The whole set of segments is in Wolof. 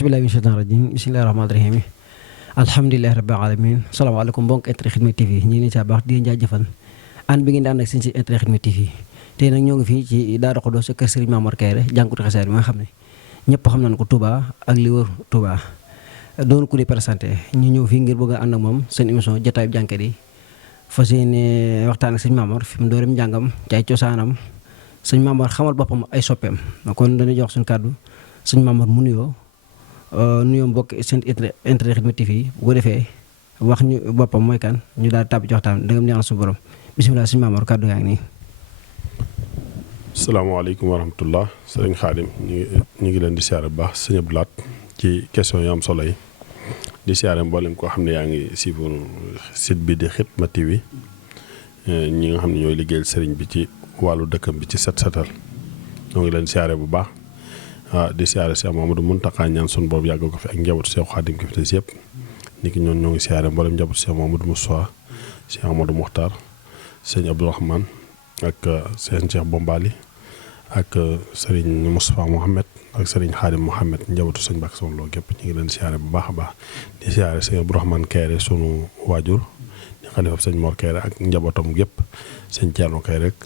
asbillahi min shaytaan rajim bismillahi rahmaani rahim alhamdulillahi rabbil alamin salaamaaleykum mbokk Intérêt Khidma TV ñu ngi leen saa baax di leen jaajëfal ànd bi ngeen di ànd ak seen si Intérêt Khidma TV tey nag ñoo ngi fii ci Daaru Xudoos sa kër Serigne Mamor Kairé jànkuti xasaar bi nga xam ne ñëpp xam nañ ko Touba ak li wër Touba doon ku di présenté ñu ñëw fii ngir bëgg a ànd ak moom seen émission jotaayu jànkat yi fas yéene waxtaan ak sëñ Mamor fi mu dooreem njàngam ci ay cosaanam sëñ Mamor xamal boppam ay soppeem kon dañuy jox suñu kàddu sëñ Mamor mu nuyoo mbokk seen Intérêt Khidma TV bu ko defee wax ñu boppam mooy kan ñu daal tàbbi ci waxtaan dangam neexal suñu borom bisimilah sëñ Mamor kàddu yaa ngi nii. salaamaaleykum wa rahmatullah sëriñ Xaadim ñu ngi leen di siyaare bu baax sëñ Abdou Lahat ci question yu am solo yi di siyaare mboolem koo xam ne yaa ngi suivre site bi di Khidma TV ñi nga xam ne ñooy liggéeyal sëriñ bi ci wàllu dëkkam bi ci set setal ñoo ngi leen siyaare bu baax di siyaare Cheikh Mamadou Mountakha ñaan sun boobu yàggal ko fi ak njabootu Cheikh Khadim ki fi des yëpp niki ñoon ñoo ngi siyaare mboolem njabootu Cheikh Mamadou Moussa Cheikh Amadou Mokhtar sëñ Abdourahmane ak sëñ Cheikh Bombali ak sëriñ Moustapha Mohamed ak sëriñ Khadim Mohamed njabootu sëñ Bakk Soxna Lo gépp ñu ngi leen siyaare bu baax a baax di siyaare sëñ Abdourahmane Kairé sunu waajur di xalifa sëñ Mor Kairé ak njabootam gépp sëñ Thierno Kairé rek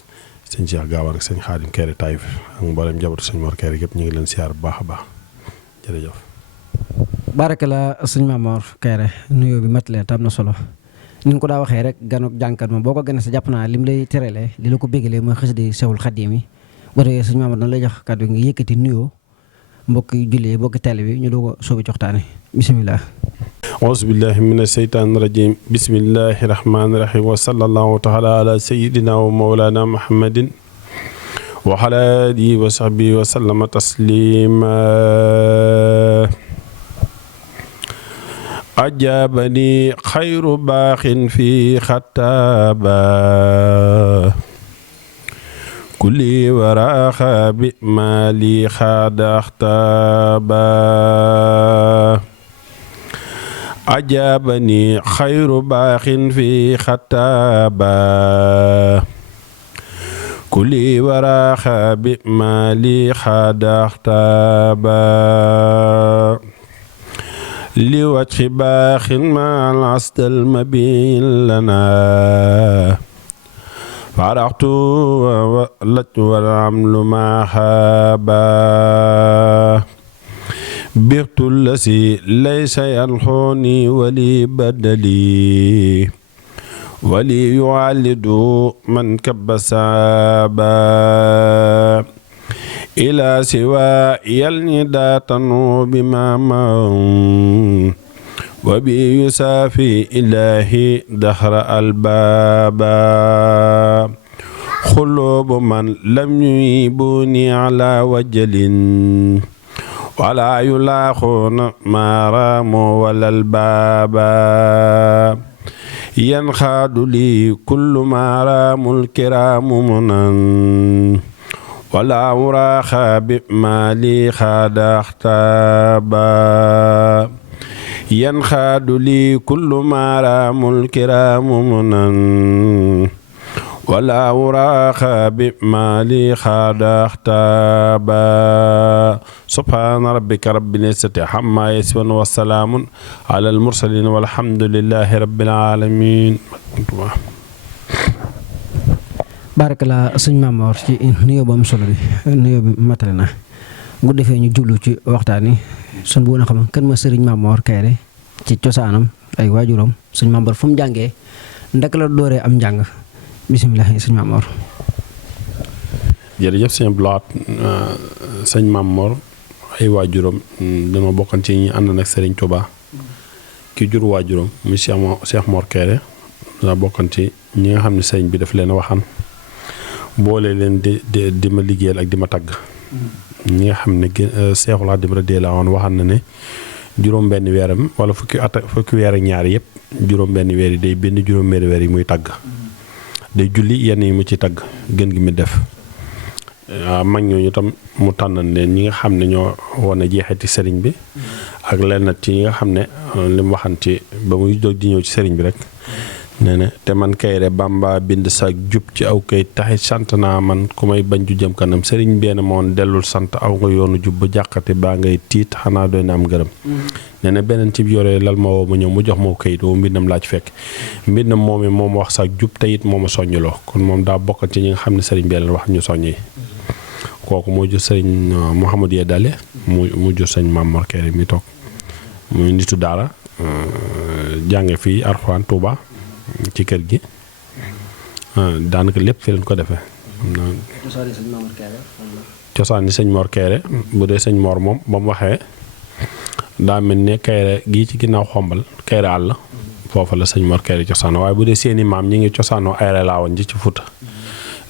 sëñ Cheikh Gaawaan ak sëñ Khadim Kairé Taïf ak mboolem njabootu sëñ Mor Kairé gépp ñu ngi leen siyaare bu baax a baax jërëjëf. barakala sëñ Mamor Kairé nuyoo bi matale tam na solo ni nga ko daa waxee rek ganok jànkat moom boo ko gane sa jàpp naa lim lay terelee li la ko bégalee mooy xasida Seexul Xadiim yi boo defee sëñ Mamor dañ lay jox kàddu nga yëkkati nuyoo mbokki jullee mbokki tele bi ñu doog a soobi joxtaane bisimilah. auzu billahi mina seytaani rajim bismillahi rahmaani rahim wa sallallahu taala ala sayidina wa mawlana muhammadin wa ala alihi wa sahbihi wa sallama taslima ajabani xayru baaxin fi xataaba kulli waraaxa bi maali xaadaxtaaba ajabani xayru baaxin fi xataaba kulli waraaxa bi maali xaadaxtaaba li wajhi baaxin maal asdal mabiin lana faraxtu walaj wal amlu ma xaaba birtu lasi laysa yanxooni wali badali wali yuwalidu man kabasaaba ila siwa yalni daatanu bimamam wa bi yusaafi ilahi dahra albaaba xulubu man lam yuibuni ala wajalin wala yulaaxuuna maaraamu walal baaba yanxaadu li kullu maaraamul kiraamu munan wala wuraaxa bi maali xaadaxtaaba yanxaadu li kullu maaraamul kiraamu munan wala wuraaxa bi maali xaadaxtaaba subhaana rabbika rabbil izzati ammaa yasifuun wa salaamun alal mursaliin walhamdulillaahi rabbil aalamiin. barakala sëñ Mamor ci nuyoo bu am solo bi nuyoo bi matale na bu defee ñu jublu ci waxtaan yi sun bu na xam kan ma sëriñ Mamor Kairé ci cosaanam ay waajuram sëñ Mamor fu mu jàngee ndaka la dooree am njàng bisimilah sëñ Mamor. jërëjëf sëñ Abdou Lahat sëñ Mamor ay waajuram dama bokkan ci ñi ànd nag Serigne Touba ki jur waajuram muy Cheikh Mor Kairé daa bokkan ci ñi nga xam ne sëriñ bi daf leen a waxan boole leen di ma liggéeyal ak di ma tagg ñi nga xam ne Seexul Xadiim radiyallaahu anhu waxan na ne juróom benn weeram wala fukki weer ak ñaar yëpp juróom benn weer yi day benn juróom benn weer yi muy tagg day julli yenn yi mu ci tagg gën gi mu def mag ñooñu tam mu tànnal leen ñi nga xam ne ñoo wane jeexiti sëriñ bi ak lenn ci ñi nga xam ne li mu waxan ci ba muy jóg di ñëw ci sëriñ bi rek nee na te man Kairé Bamba bind sa jub ci aw kay taxit sant naa man ku may bañ ju jëm kanam sëriñ benn moon dellul sant aw nga yoonu jub ba jàqati baa ngay tiit xanaa doy na am gërëm nee na beneen ci yore lal ma woo ma ñëw mu jox ma kayit woo mbindam laaj fekk mbindam moom moom wax sa jub te it moo ma soññuloo kon moom daa bokk ci ñi nga xam ne sëriñ benn wax ñu soññi kooku moo jur sëriñ Mouhamadou Yedale mu jur sëriñ Mamor Kairé mi toog muy nitu daara jànge fii Arxuraan Touba ci kër gi daanaka lépp fi leen ko defee. cosaan ni sëñ Mor Kairé bu dee sëñ Mor moom ba mu waxee daa mel ne Kairé gii ci ginnaaw xombal Kairé àll foofa la sëñ Mor Kairé cosaanoo waaye bu dee seeni maam ñi ngi cosaanoo Ayre Laawoon ji ci Fuuta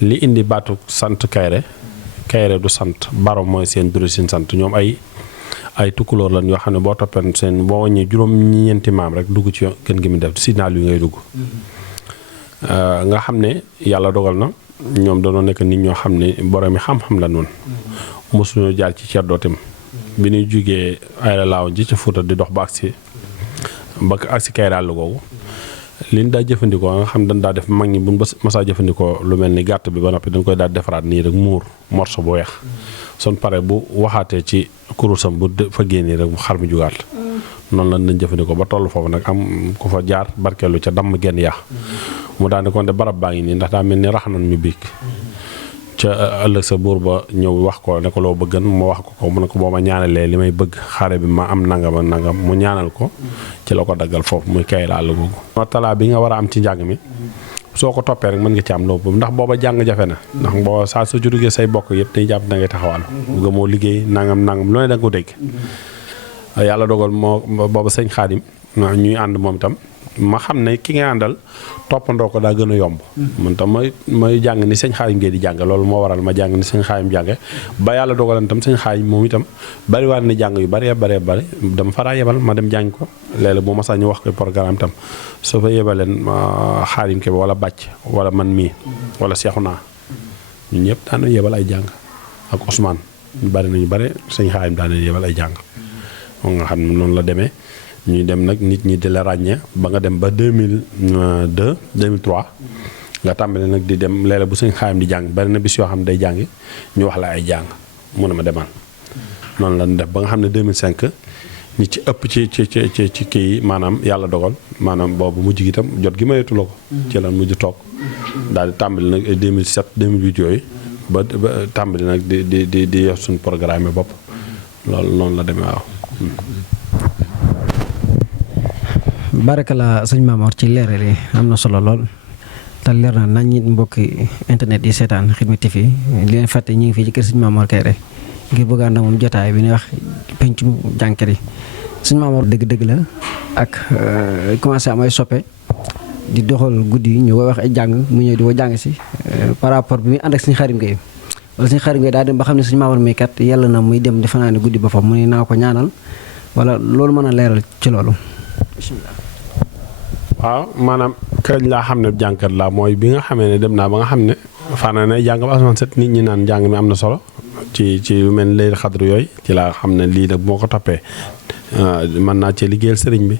li indi baatu sant Kairé du sant Baro mooy seen duri seen sant ñoom ay tukkulóor lan yoo xam ne boo toppee seen boo wàññee juróom-ñeenti maam rek dugg ci gën gi mu def si naal yu ngay dugg nga xam ne yàlla dogal na ñoom dañoo nekk nit ñoo xam ne borom yi xam-xam la noonu mosuñoo jaar ci ceddootim bi ñuy jugee Ayre Laawoon ji ci Fuuta di dox ba agsi Kairé àll googu liñ daa jëfandikoo nga xam dañ daa def mag ñi bu masaa jëfandikoo lu mel ni gàtt bi ba noppi dañ koy daal defaraat nii rek muur morso bu weex son pare bu waxaatee ci kurusam bu fa génnee rek bu xar mi jugaat noonu la nañ jëfandikoo ba toll foofu nag am ku fa jaar barkeelu ca damm genn yaa mu daane kon de barab baa ngi nii ndax daa mel ni rax nañ ñu biig ca ëllëg sa buur ba ñëw wax ko ne ko loo bëggan mu wax ko mu ne ko boo ma ñaanalee li may bëgg xare bi ma am nangam ak nangam mu ñaanal ko ci la ko daggal foofu muy Kairé àll googu talaa bi nga war a am ci njàng mi soo ko toppee rek mën nga ci am loo ndax booba jàng jafe na ndax booba saa su jurugee say bokk yëpp day jàpp da ngay taxawal nga moo liggéey nangam lu ne da nga ko dégg yàlla dogal moo booba sëñ Xaadim ñuy ànd moom itam ma xam ne ki nga àndal toppandoo ko daa gën a yomb man tam may jàng ni sëñ Xaadim Gueye di jàng loolu moo waral ma jàng ni sëñ Xaadim jànge ba yàlla dogalan tam sëñ Xaadim moom itam bari waa ne jàng yu bari dama faraa yebal ma dem jàng ko léeg-léeg bu ma sax ñu wax ko programme tam soo fa yebaleen Xaadim Kebe wala bàcc wala man mii wala Seexuna ñun ñëpp daana yebal ay jàng ak Ousmane bari nañu bari sëñ Xaadim daana yebal ay jàng moom nga xam ne noonu la demee ñuy dem nag nit ñi di la ràññee ba nga dem ba 2002 2003 nga tàmbali nag di dem léeg-léeg bu sëñ Xaadim di jàng bari na bis yoo xam ne day jàngi ñu wax la ay jàng mu ne ma demal noonu la def ba nga xam ne 2005 ñi ci ëpp ci kii yi maanaam yàlla dogal maanaam boobu mujj gi itam jot gi mayeetu la ko ci lan mujj toog daal di tàmbali nag 2007 2008 yooyu ba tàmbali nag di yor suñu programme bopp loolu noonu la demee waaw. barakala sëñ Mamor ci leeral yi am na solo lool te leer na nañ ñi mbokki internet yi seetaan Xidma TV li leen fàtte ñu ngi fii ci kër sëñ Mamor Kairé ngir bëgg a ànd ak moom jotaay bi ñuy wax pencum jànkat yi sëñ Mamor dëgg-dëgg la ak commencé am ay soppe di doxal guddi yi ñu koy wax ay jàng mu ñëw di ko jàng si par rapport bi muy ànd ak sëñ Xaadim Gueye wala sëñ Xaadim Gueye daa dem ba xam ne sëñ Mamor mi kat yàlla na muy dem defe naa ne guddi ba fa mu ne naa ko ñaanal wala loolu mën a leeral ci loolu bismillah. waaw maanaam kañ laa xam ne jànkat laa mooy bi nga xamee ne dem naa ba nga xam ne faana ne jàng ba asamaan set nit ñi naan jàng mi am na solo ci lu mel ni lay xadru yooyu ci laa xam ne lii nag moo ko toppee mën naa cee liggéeyal sëriñ bi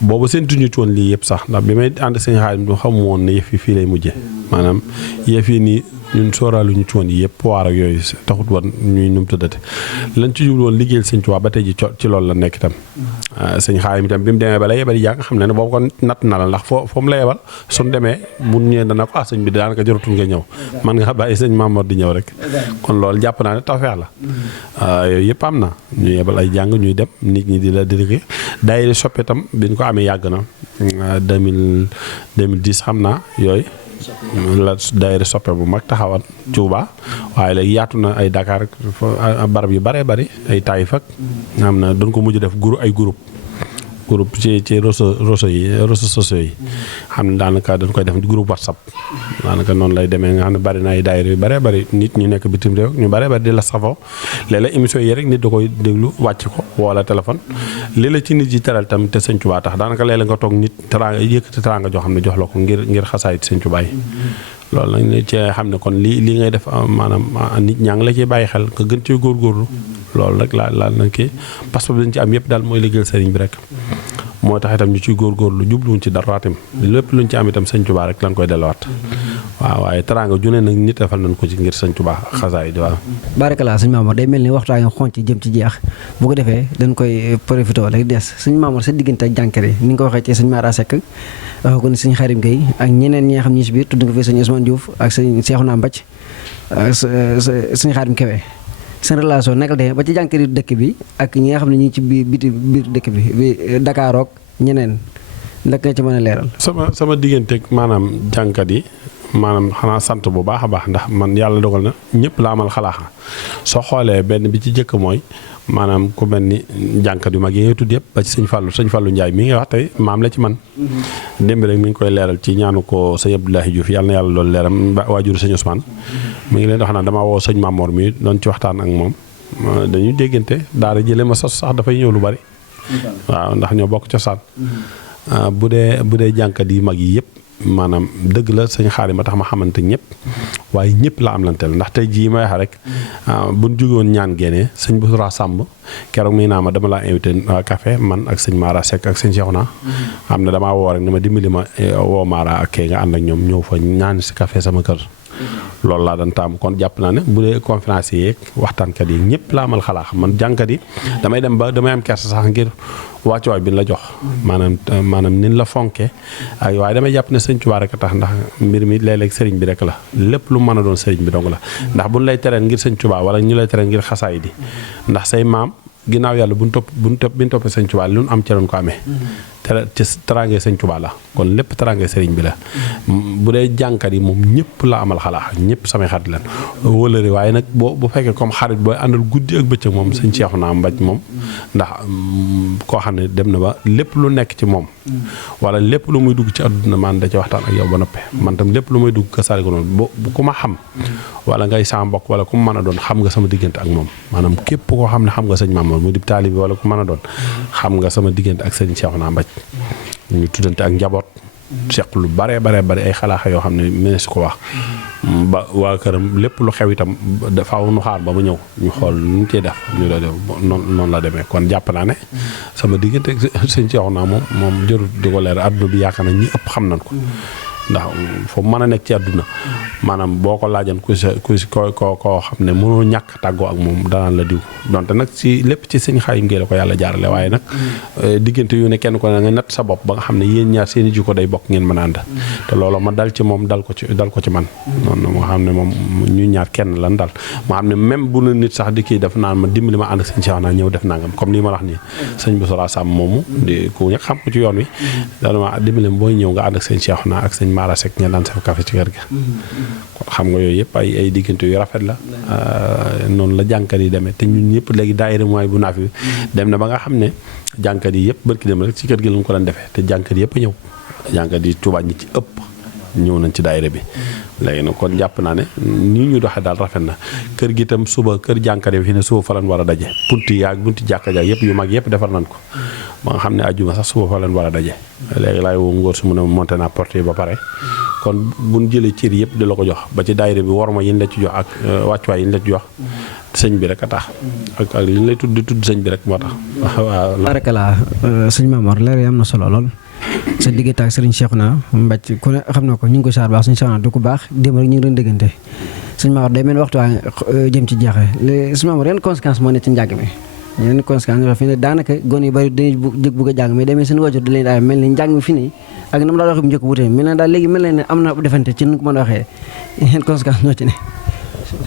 boobu seen tuñu ci woon lii yëpp sax ndax bi may ànd sëñ Xaadim du xamu woon ne yëf yi fii lay mujje maanaam yëf yi nii ñun sooraalu ñu ci woon yi yëpp waar ak yooyu taxut woon ñuy num tuddate lañ ci jublu woon liggéeyal sëñ Tuubaa ba tey ji ci loolu la nekk itam sëñ Xaadim itam bi mu demee ba la yebal yi jàng xam ne boobu kon natt na la ndax foo mu la yebal suñ demee bu ñëwee dana ko sëñ bi daanaka jaratul nga ñëw man nga bàyyi sëñ Mamor di ñëw rek kon loolu jàpp naa ne tawfeex la yooyu yëpp am na ñu yebal ay jàng ñuy dem nit ñi di la dirige daayira soppe itam bi ñu ko amee yàgg na 2010 xam naa yooyu la daayira soppe bu mag taxawan Touba waaye léegi yaatu na ay Dakar barab yu baree bari ay Taïf ak am na doon ko mujj def groupe ci réseaux sociaux yi xam ne daanaka dañ koy def groupe WhatsApp daanaka noonu lay demee nga xam ne bari na ay daayira yu baree bari nit ñu nekk bitim réew ñu baree bari di la safoo léeg-léeg émission yi rek nit da koy déglu wàcc ko wala téléphone li la ci nit yi teral tamit te sëñ Tuubaa tax daanaka léeg-léeg nga toog nit teraanga yëkkati teraanga joo xam ne jox la ko ngir xasaayit sëñ Tuubaa yi loolu nag ne ci xam ne kon lii ngay def maanaam nit ñaa ngi la ciy bàyyi xel nga gën ci góorgóorlu loolu rek laa na kii parce que dañ ci am yëpp daal mooy liggéeyal sëriñ bi rek moo tax itam ñu ciy góorgóorlu jubluwuñ ci dara itam lépp luñ ci am itam sëñ Tuubaa rek lañ koy delluwaat waaw waaye teraanga ju ne nag nit defal nañ ko ci ngir sëñ Tuubaa xasaay di waaw. barakalaa sëñ Mamour day mel ni waxtaan nga xonc jëm ci jeex bu ko defee dañ koy profité rek des sëñ Mamour sa diggante ak jànkar yi ni nga ko waxee ci sëñ Mara Seck wax ko ni sëñ Xarim Gueye ak ñeneen ñi nga xam ñi si biir tudd nga fi sëñ Ousmane Diouf ak sëñ Cheikhouna Mbacc ak sëñ Xarim Kebe seen relation naka de ba ci jànkar yi dëkk bi ak ñi nga xam ne ñi ci biir dëkk bi Dakar ak ñeneen naka nga ci mën a leeral. sama digganteeg maanaam jànkat yi maanaam xanaa sant bu baax a baax ndax man yàlla dogal na ñëpp la amal xalaaxa soo xoolee benn bi ci jëkk mooy maanaam ku mel ni jànkat yu mag yi ngay tudd yëpp ba ci sëñ Fallou Ndiaye mi nga wax tey maam la ci man démb rek mi ngi koy leeral ci ñaanu ko sëñ Abdoulaye Diouf yàlla na yàlla loolu leeram waajuru sëñ Ousmane mi ngi leen di wax naan damaa woo sëñ Mamor mi doon ci waxtaan ak moom dañuy déggante daara jële ma sos sax dafay ñëw lu bari waaw ndax ñoo bokk cosaan bu dee jànkat yi mag yi yëpp maanaam dëgg la sëñ Xaadim ba tax ma xamante ñëpp waaye ñëpp la am lanteel ndax tey jii may wax rek buñ jóge woon ñaan génnee sëñ Boussra Samb keroog mi naa ma dama laa invité café man ak sëñ Mara Seck ak sëñ Cheikhouna xam ne damaa woo rek ne ma dimbali ma woo Mara ak kee nga ànd ak ñoom ñëw fa ñaan si café sama kër loolu laa daan taamu kon jàpp naa ne bu dee conférence yi yeeg waxtaankat yi ñëpp la amal xalaax man jànkat yi damay dem ba damay am kersa sax ngir wàccuwaay bi la jox maanaam nin la fonke ak waaye damay jàpp ne sëñ Tuubaa rek a tax ndax mbir mi léeg-léeg sëriñ bi rek la lépp lu mën a doon sëriñ bi dong la ndax buñ lay tereen ngir sëñ Tuubaa wala ñu lay tereen ngir xasaay di ndax say maam ginnaaw yàlla buñ toppee sëñ Tuubaa lu ñu am ca doon ko amee teraangee sëñ Tuubaa la kon lépp teraangee sëriñ bi la bu dee jànkat yi moom ñëpp la amal xalaax ñëpp samay xarit lan wëlëri waaye nag bu fekkee comme xarit booy àndal guddi ak bëccëg moom sëñ Cheikhouna Mbacke moom ndax koo xam ne dem na ba lépp lu nekk ci moom wala lépp lu muy dugg ci àdduna man da ci waxtaan ak yow ba noppee man tam lépp lu may dugg kasaari ko noonu bu ku ma xam wala ngay sama mbokk wala ku mu mën a doon xam nga sama diggante ak moom maanaam képp koo xam ne xam nga sëñ Mamour mu di taalibe wala ku mën a doon xam nga sama diggante ak sëñ Cheikhouna Mbacke ñu tuddante ak njaboot seq lu bare ay xalaaxa yoo xam ne mënees ko wax ba waa këram lépp lu xew itam faaw nu xaar ba mu ñëw ñu xool lu ñu cee def ñu la def noonu la demee kon jàpp naa ne sama diggante ak sëñ Cheikhouna moom jërut di ko leer àdduna bi yaakaar na ñi ëpp xam nañ ko ndax foofu mën a nekk ci àdduna maanaam boo ko laajan koo xam ne mënoo ñàkk tàggoo ak moom danaan la diw donte nag ci lépp ci sëñ Xaadim Gueye la ko yàlla jaarale waaye nag diggante yu ne kenn ko ne nga natt sa bopp ba nga xam ne yéen ñaar seen i jikko day bokk ngeen mën a ànd te loolu ma dal ci moom dal ko ci man noonu moo xam ne moom ñu ñaar kenn lan dal moo xam ne même bu na nit sax di kii def naan ma dimbali ma ànd ak sëñ Cheikhouna ñëw def nangam comme nii ma wax nii sëñ Boussra Samb moomu di ku ñëpp xam ko ci yoon wi dana ma dimbali ma booy ñëw nga ànd ak sëñ Cheikhouna ak sëñ Mara Seck nga daan sef café ci kër ga kon xam nga yooyu yëpp ay diggante yu rafet la noonu la jànkat yi demee te ñun ñëpp léegi daayira mooy bu naaf yi dem na ba nga xam ne jànkat yi yëpp barki dem rek ci kër gi la ñu ko doon defee te jànkat yëpp ñëw jànkat yi Tuubaa ñi ci ëpp ñëw nañ ci daayira bi léegi nag kon jàpp naa ne nii ñu doxee daal rafet na kër gi itam suba kër jànkat yi fi ne suba fa lañ war a daje bunti jàkka jaag yëpp yu mag yëpp defar nañ ko ba nga xam ne ajjuma sax suba fa lañ war a daje léegi laay woo ngóor su mun a monté naa porte yi ba pare kon buñ jëlee cër yëpp di la ko jox ba ci daayira bi war ma yin la ci jox ak wàccuwaay yin la ci jox sëñ bi rek a tax ak li ñu lay tudd sëñ bi rek moo tax waaw barakalaa sëñ Mamour leer yi am na solo lool sa diggante ak sëriñ Cheikhouna Mbacke ku ne xam na ko ñu ngi ko saar baax sëñ Cheikhouna du ko baax démb rek ñu ngi doon déggante sëñ Mamour day mel waxtu waa jëm ci jeexee léegi sëñ Mamour yan conséquence moo ne ci njàng mi yeneen conséquence nga fi ne daanaka gone yu bëri dañuy bëgg a jàng mais demee seen wajur da leen daal mel ni njàng mi fi nii ak na mu daal waxee bu njëkk wutee mel na daal léegi mel na ne am na defante ci nu ko mën a waxee yeneen conséquence ñoo ci ne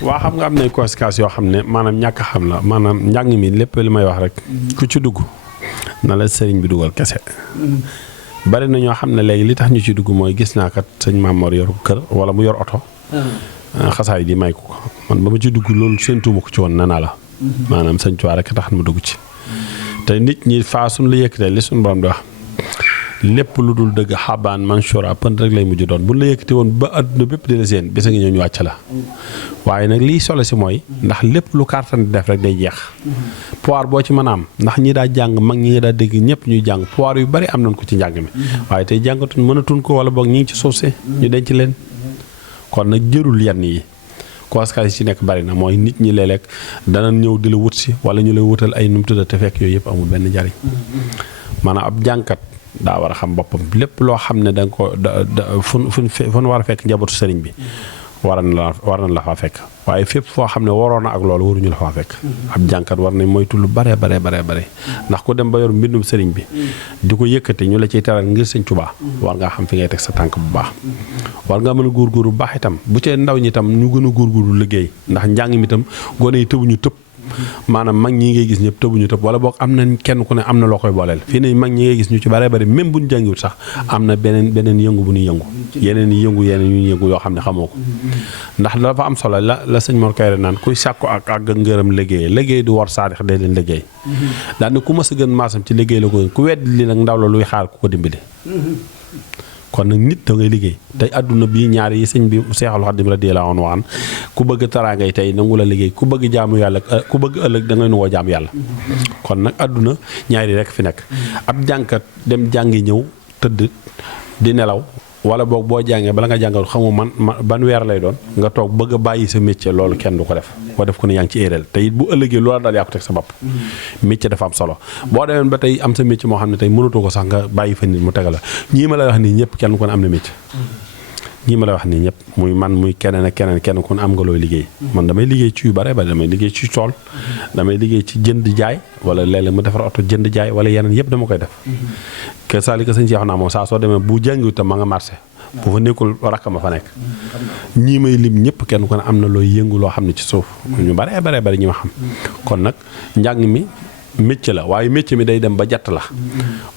waa xam nga am na conséquences yoo xam ne maanaam ñàkk xam la maanaam njàng mi lépp li may wax rek ku ci dugg na la sëriñ bi dugal kese bari na ñoo xam ne léegi li tax ñu ci dugg mooy gis naa kat sëñ Mamour yor kër wala mu yor oto xasaay di may ko man ba ma ci dugg loolu séentuuma ko ci woon nanaa la maanaam sëñ Tuubaa rek tax ma dugg ci te nit ñi faa suñ la yëkkatee li suñu borom di wax lépp lu dul dëgg xabaan manshura pënd rek lay mujj doon buñ la yëkkati woon ba adduna bépp dina seen bisa ngi ñëw ñu wàcc la waaye nag lii solo si mooy ndax lépp lu kartan di def rek day jeex pouvoir boo ci mën a am ndax ñi daa jàng mag ñi nga daa dégg ñëpp ñuy jàng pouvoir yu bari am nañ ko ci njàng mi waaye tey jàngatuñ mënatuñ ko wala boog ñi ngi ci suuf si ñu denc leen kon nag jërul yenn yi conséquences yi ci nekk bari na mooy nit ñi léeg-léeg danañ ñëw di la wut si wala ñu lay wutal ay num tudda te fekk yooyu yëpp amul benn njariñ maanaam ab jànkat daa war a xam boppam lépp loo xam ne da nga ko fu war a fekk njabootu sëriñ bi war na la faa fekk waaye fépp foo xam ne waroon na ak loolu waruñu la faa fekk ab jànkat war nañ moytu lu bare ndax ku dem ba yor mbindum sëriñ bi di ko yëkkati ñu la ciy teral ngir sëñ Tuubaa war ngaa xam fi ngay teg sa tànk bu baax war ngaa mën a góorgóorlu bu baax itam bu cee ndaw ñi itam ñu gën a góorgóorlu liggéey ndax njàng mi itam gone yi tëbuñu tëb maanaam mag ñi ngay gis ñëpp tëbuñu tëb wala boog am na kenn ku ne am na loo koy booleel fii ne mag ñi ngay gis ñu ci bare même buñ jàngiwut sax am na beneen yëngu bu ñuy yëngu yeneen yu yëngu yoo xam ne xamoo ko ndax dafa am solo la sëñ Mor Kayre naan kuy sàkku ak ngërëm liggéey du war saadix day leen liggéey daane ku mas a gën maasam ci liggéey la ko ku wedd li nag ndaw la luy xaar ku ko dimbali kon nag nit da ngay liggéey tey adduna bi ñaar yi sëñ bi Seexul Xadiim radiyallaahu anhu waxan ku bëgg taraangay tey nangu la liggéey ku bëgg jaamu yàlla ku bëgg ëllëg da ngay nangoo jaam yàlla kon nag adduna ñaari rek fi nekk ab jànkat dem jàngi ñëw tëdd di nelaw wala boog boo jàngee bala nga jàngal xamu man ban weer lay doon nga toog bëgg a bàyyi sa métier loolu kenn du ko def boo def ko ne yaa ngi ci éeréel te it bu ëllëgee loola daal yaa ko teg sa bopp métier dafa am solo boo demee ba tey am sa métier moo xam ne tey mënatoo ko sax nga bàyyi fa nit mu tegal la ñii ma lay wax nii ñëpp kenn ku ne am na métier ñii ma lay wax nii ñëpp muy man muy keneen ak kenn ku ne am nga looy liggéey man damay liggéey ci yu bare ba damay liggéey ci tool damay liggéey ci jënd jaay wala léeg-léeg mu defar oto jënd jaay wala yeneen yëpp dama koy def ke sali ka sëñ Cheikh naa moom saa soo demee bu jàngiwut tam ma nga marché bu fa nekkul rakk ma fa nekk ñii may lim ñëpp kenn ku ne am na looy yëngu loo xam ne ci suuf ñu bare ñi ma xam kon nag njàng mi métier la waaye métier mi day dem ba jatt la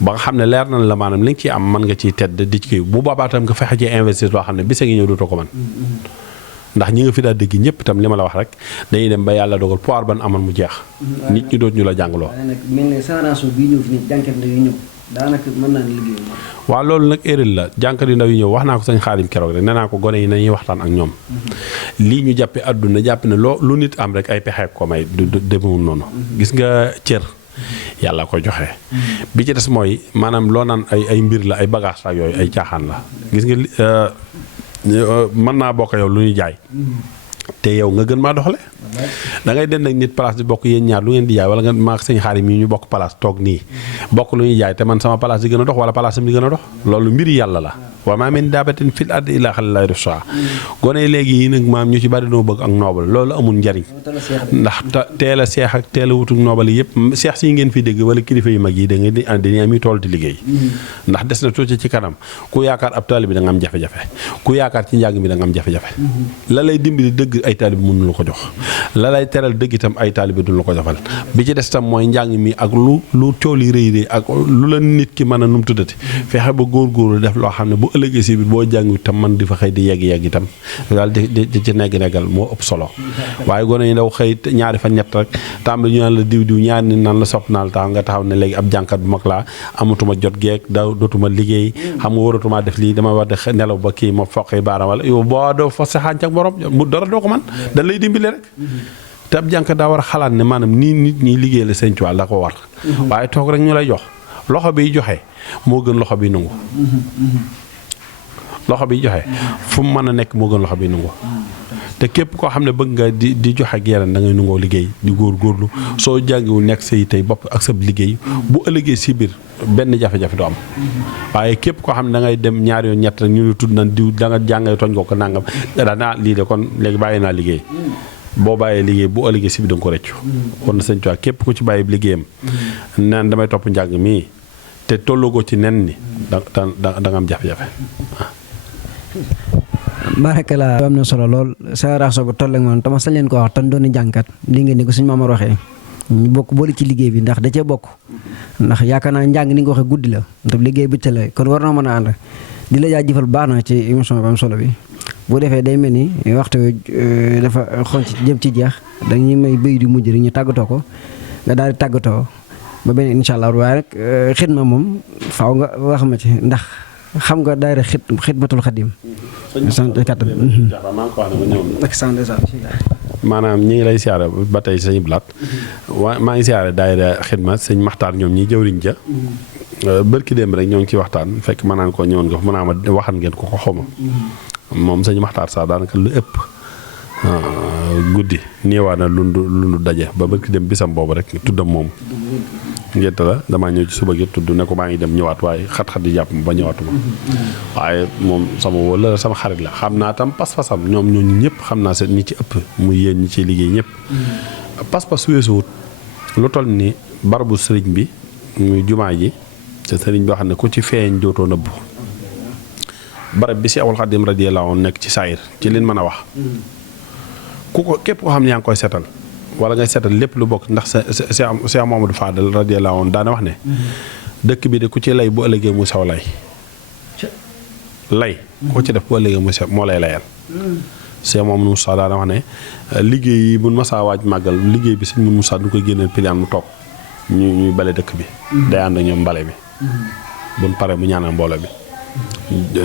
ba nga xam ne leer na la maanaam li nga ciy am mën nga ciy tedd di ci kii bu boobaa tam nga fexe ci investir loo xam ne bisa ngi ñëw dootoo ko mën ndax ñi nga fi daal dégg ñëpp itam li ma la wax rek dañuy dem ba yàlla dogal pouvoir ban amoon mu jeex nit ñi doot ñu la jàngloo daanaka mën naa liggéey waaw loolu nag erreur la jànkat yu ndaw yi ñëw wax naa ko sëñ Xaadim keroog rek nee naa ko gone yi nañuy waxtaan ak ñoom lii ñu jàppe àdduna jàpp ne lu nit am rek ay pexe ko may du demewul noonu gis nga cër yàlla ko joxe bi ci des mooy maanaam loo naan ay mbir la ay bagage ak yooyu ay caaxaan la gis nga mën naa bokk yow lu ñuy jaay te yow nga gën maa doxale da ngay den nag nit place di bokk yéen ñaar lu ngeen di jaay wala nga maak sëñ Xaadim yi ñu bokk place toog nii bokk lu ñuy jaay te man sama place di gën a dox wala place am di gën a dox loolu mbiri yàlla la wa maa min daabatin fil ardi illaa alallaahi rizquhaa gone léegi yi nag maam ñu ci bari noo bëgg ak noobal loolu amul njariñ ndax teel a seex ak teel a wutuk noobal yi yëpp seex si ngeen fi dégg wala kilifa yu mag yi da ngeen di dañuy am tool di liggéey ndax des na tuuti ci kanam ku yaakaar ab taalibe bi da nga am jafe-jafe ku yaakaar ci njàng mi da nga am jafe-jafe la lay dimbali dëgg ay taalibe mënu la ko jox la lay teral dëgg itam ay taalibe duñ la ko joxal bi ci des tam mooy njàng mi ak lu tool yi rëy ak lu la nit ki mën a num tuddati fexe ba góorgóorlu def loo xam ne bu ëllëgee si biir boo jàngu itam man di fa xëy di yegg itam daal di ci neggal moo ëpp solo waaye gone yi ndaw xëy ñaari fa ñett rek tàmbali ñu naan la diw ñaari nit naan la sopp naa la taxaw nga taxaw ne léegi ab jànkat bu mag laa amatuma jot geek dootuma liggéey xam nga waratuma def lii dama war di nelaw ba kii ma foqi baaraam wala yow boo doo fa saxaañ ak borom mu dara doo ko man dañ lay dimbali rek te ab jànkat daa war a xalaat ne maanaam nii nit ñi liggéey la Sëñ Tuubaa la ko war waaye toog rek ñu lay jox loxo biy joxe moo gën loxo bi nangu loxo bi joxe fu mu mën a nekk moo gën loxo bi nangu te képp koo xam ne bëgg nga di joxe ak yeneen da ngay nangoo liggéey di góorgóorlu soo jàngiwul nekk say tey bopp ak sa liggéey bu ëllëgee si biir benn jafe-jafe du am waaye képp koo xam ne da ngay dem ñaari yoon ñett rek ñu ne tudd na diw da nga jàngay tooñ ko nangam daanaa lii de kon léegi bàyyi naa liggéey boo bàyyee liggéey bu ëllëgee si biir da nga ko rëccu kon na Sëñ Tuubaa képp ku ci bàyyi liggéeyam naan damay topp njàng mii te tolloo ci nen ni da nga am jafe-jafe barakala am na solo lool sa raxo bu toll ak moom tama sañ leen ko wax tan doon jànkat li ngeen ni ko suñu Maamar waxee ñu bokk boole ci liggéey bi ndax da cee bokk ndax yaakaar naa njàng ni nga waxee guddi la te liggéey bëccëg la kon war na mën a ànd di la jaajëfal baax na ci émission bi am solo bi bu defee day mel ni waxtu dafa xool ci jëm ci jeex dañuy may béy di mujj rek ñu tàggatoo ko nga daal di tàggatoo ba beneen incha allah waaye rek xidma moom faaw nga wax ma ci ndax xam nga daayira xidmatul xadim sant kattan maanaam ñi ngi lay siyaare ba tey sëñ Blaat maa ngi siyaare daayira xidma sëñ Maxtaar ñoom ñi jëwriñ ja bërki démb rek ñoo ngi ci waxtaan fekk mën naan ko ñëwoon nga fa mën naa ma waxan ngeen ko xoma moom sëñ Maxtaar sax daanaka lu ëpp guddi néewaa na lu daje ba bërki démb bisam boobu rek tuddam moom ngénte la damaa ñëw ci suba gi tudd ne ko maa ngi dem ñëwaat waaye xat-xat yi jàpp ma ba ñëwaatuma waaye moom sama wala sama xarit la xam naa tam pas-pasam ñoom ñooñu ñëpp xam naa seen ñi ci ëpp muy yéen ñi ciy liggéey ñëpp pas-pas weesuwut lu toll ni barabu sëriñ bi muy jumaa ji te sëriñ boo xam ne ku ci feeñ dootoo nëbbu barab bi si Seexul Xaadim radiyallaahu anhu nekk ci saayir ci liñ mën a wax ku ko képp koo xam ne yaa ngi koy seetal wala ngay seetal lépp lu bokk ndax Cheikh Mamadou Fadal radiyallaahu anhu daana wax ne dëkk bi de ku ci lay bu ëllëgee mu saw lay ku ci def bu ëllëgee mu saw moo lay layal Cheikh Mamadou Moussa daana wax ne liggéey yi mun masaa waaj màggal liggéey bi sëñ mun Moussa du koy génneel piliyaan mu toog ñuy bale dëkk bi day ànd ak ñoom mbale bi buñ pare mu ñaanal mbooloo bi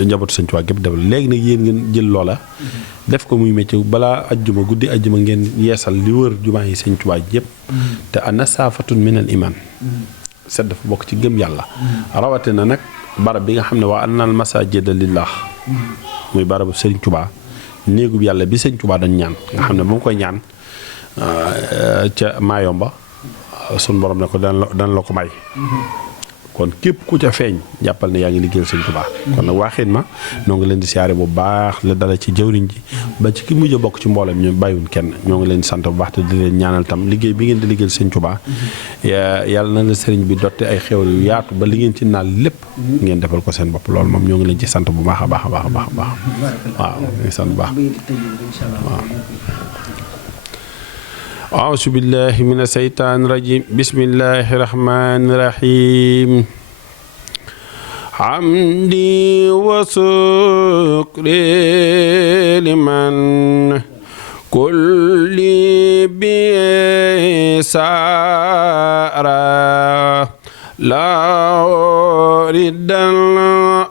njabootu sëñ Tuubaa gépp defal léegi nag yéen ngeen jël loola def ko muy métier balaa ajjuma guddi ajjuma ngeen yeesal li wër jumaa yi sëñ Tuubaa yëpp te nasaafatun minal iman set dafa bokk ci gëm yàlla rawatina nag barab bi nga xam ne waa annal masaajida lillah muy barabu sëñ Tuubaa néegub yàlla bi sëñ Tuubaa dañ ñaan nga xam ne ba mu koy ñaan ca Maayomba sun borom ne ko dan la ko may kon képp ku ca feeñ jàppal ne yaa ngi liggéeyal sëñ Tuubaa kon nag waa Xidma ñoo ngi leen di siyaare bu baax la dala ci jëwriñ ji ba ci ki mujj a bokk ci mboolem ñu bàyyiwuñ kenn ñoo ngi leen di sant bu baax te di leen ñaanal tam liggéey bi ngeen di liggéeyal sëñ Tuubaa yàlla na la sëriñ bi dotte ay xéwal yu yaatu ba li ngeen ci naal lépp ngeen defal ko seen bopp loolu moom ñoo ngi leen ci sant bu baax a baax a baax a baax a baax waaw ngi sant bu baax waaw أعوذ بالله من الشيطان الرجيم بسم الله الرحمن الرحيم حمدي وشكري لمن كل بيسار لا أريد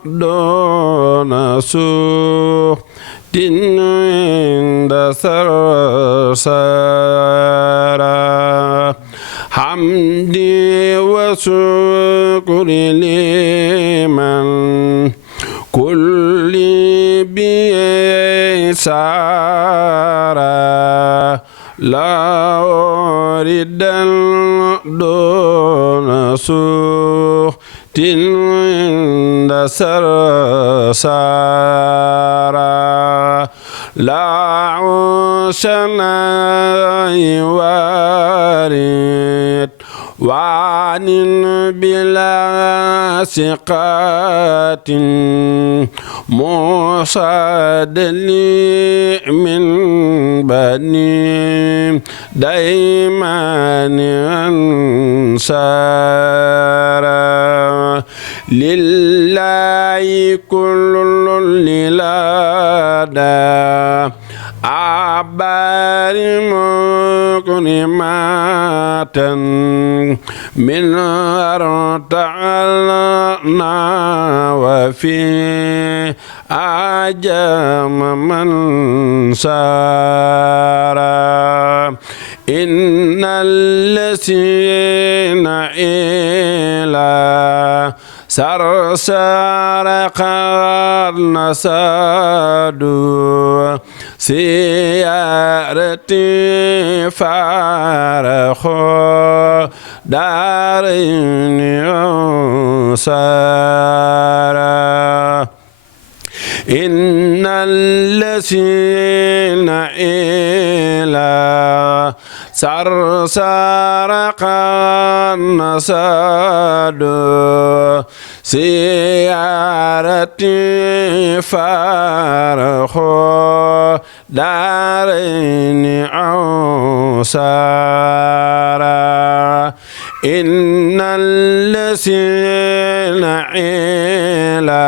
دون سوء عند سرسارا حمدي وشكري لمن كل بيسارا لا أريد دون سوء عند سرسارا لا عشنا يوارد وعن بلا ثقات مصاد لي من بني دايما أنصارا لله كل للادى عبار مكرمات من ارتعلنا وفي أجام من سارا إن الذين إلى سرسار قد نسادوا سيارتي فارخوا دارين يسارا إن الذين إلى سرسار قد نسادوا سيارتي فارخوا دارين عسارا إن الذين إلى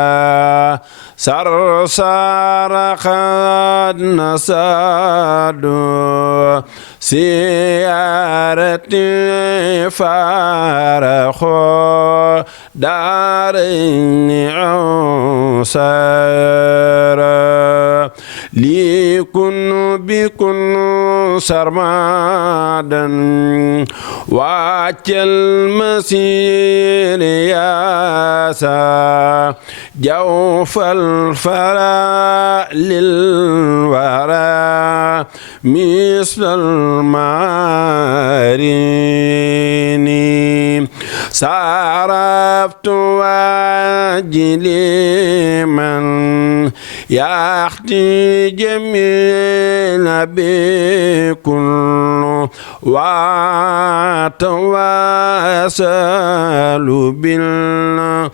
سرسار قد نسادوا سيارتي فارخوا دارين عسارا ليكن بكن سرمادا واتى المسير ياسا جوف الفرا للورى مثل المارين صرفت واجلي من يحتي جميل بكل وتواصل بالممدوح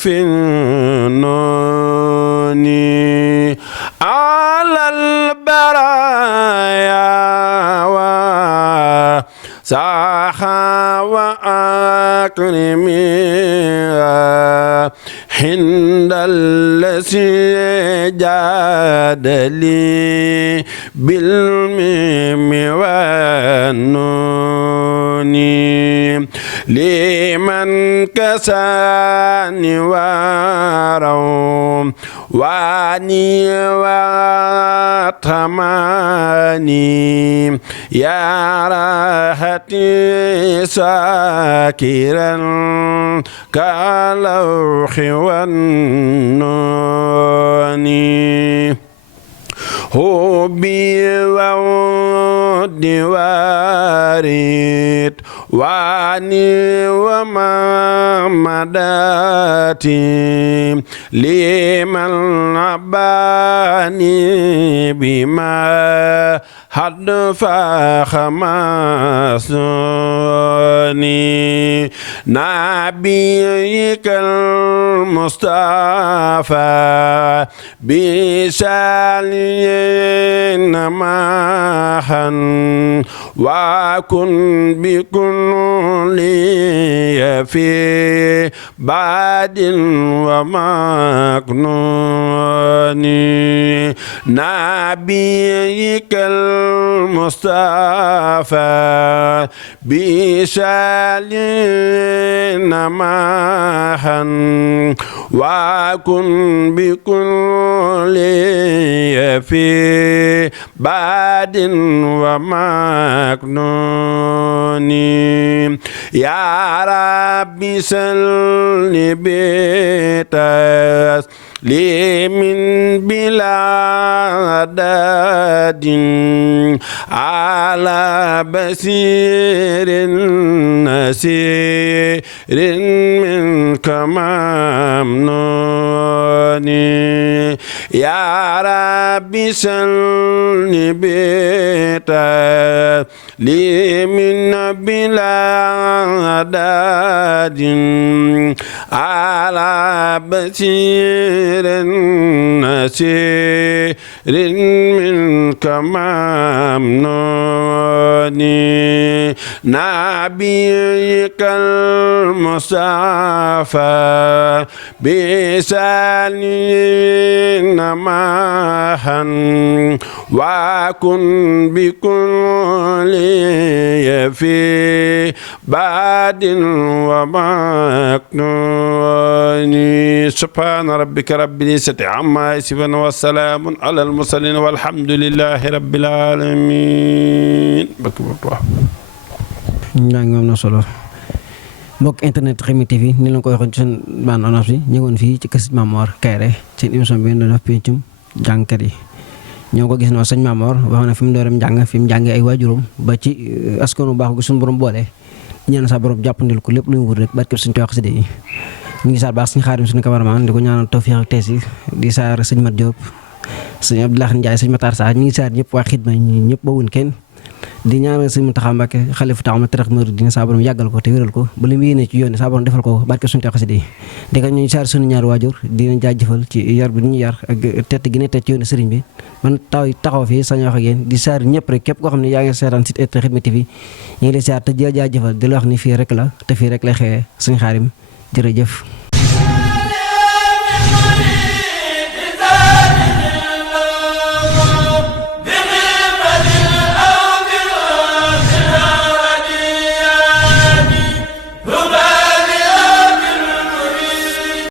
في النون على البرايا وساحا وأكرمها حند الذي جاد لي بالميم والنون لمن كساني وارو واني واتماني يا راحتي ساكرا كاللوح والنون حبي وودي وارد واني وممداتي لمن عباني بما حد فخماسني نبيك المصطفى بسالين معا وكن بكل في بعد ومكنون نبيك المصطفى بسالين معا وكن بكل في بعد ومكنون يا ربي سل بيتاس لي من بلا عدد على بصير نسير منك ممنون يا ربي سل بيتاس لي من بلا عدد على بصير نسير منك ممنون نبيك المصطفى بسالين معا وكن بكل في بعد ومكنون سبحان ربك رب العزة عما يصفون والسلام على المرسلين والحمد لله رب العالمين. njàng am na solo mbokk internet Rewmi TV ni la ko waxoon ci seen bande annonce bi ñu ngi woon fii ci kër Sëñ Mame Mor Kairé seen émission bi ngeen doon def pencum jàngkat yi ñoo ko gis na Sëñ Mame Mor wax na fi mu doorem njàng fi mu jàngee ay waajuram ba ci askanu baax gu suñu borom boole ñaan sa borom jàppandil ko lépp lu mu wut rek barke suñu Tuubaa xasida yi ñu ngi saar baax suñu Xaadim suñu cameraman di ko ñaanal tawfiix ak tees yi di saar sëñ Mat Diop sëñ Abdoulaye Ndiaye sëñ Matar Sarr ñu ngi saar ñëpp waa xidma ñi ñëpp bawuñ kenn di ñaanal sëñ Mountakha Mbacké xalifa taxaw ma tarax mër dina saa borom yàggal ko te wéral ko ba li mu yéene ci yoon saa borom defal ko barke suñu xasida yi di ko ñu saar suñu ñaari waajur dina jaajëfal ci yar bi ñu yar ak tett gi ne tett ci yoonu sëriñ bi man taxaw fii sañ wax ak yéen di saar ñëpp rek képp koo xam ne yaa ngi seetaan site Rewmi TV ñu ngi lay saar te jaajëfal di la wax ni fii rek la te fii rek lay xewee sëñ Xaadim jërëjëf